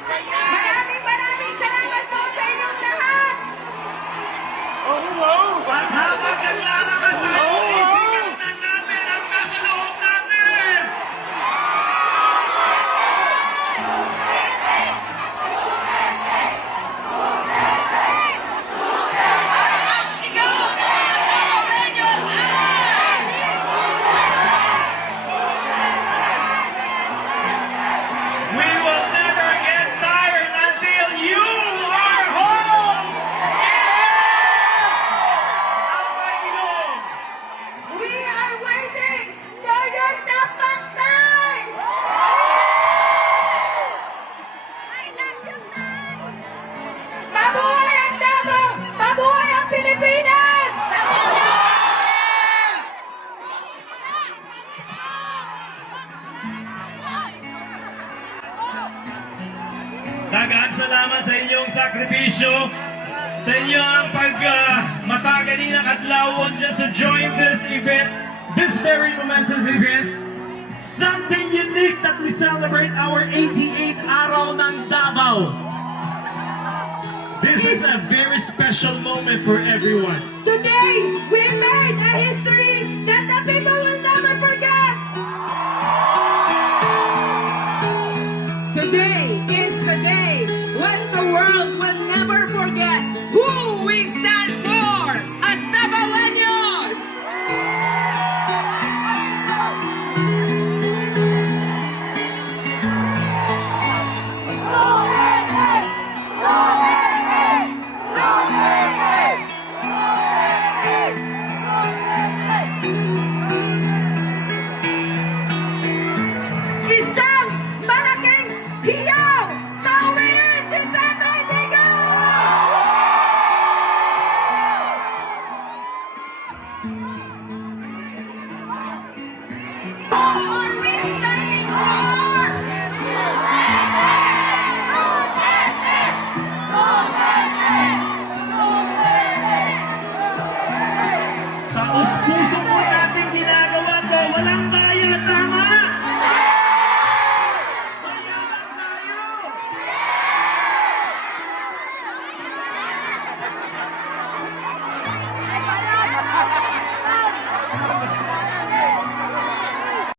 Maraming salamat po sa inyong lahat. At habang naglalakad tayo, isigaw natin ang nasa loob natin! We will never get tired until you are home! Ang Panginoon! We are waiting for your tapak time. Mabuhay ang Davao! Mabuhay ang Pilipinas! Dagaan salamat sa inyong sakripisyo, sa inyong pagmatagal ng adlawon just to join this event, this very momentous event. Something unique that we celebrate our 88th araw ng Davao. This is a very special moment for everyone. Today, we made a history that the people will never forget. Today is the day when the world will never forget who we stand for as Davaoenos. Isa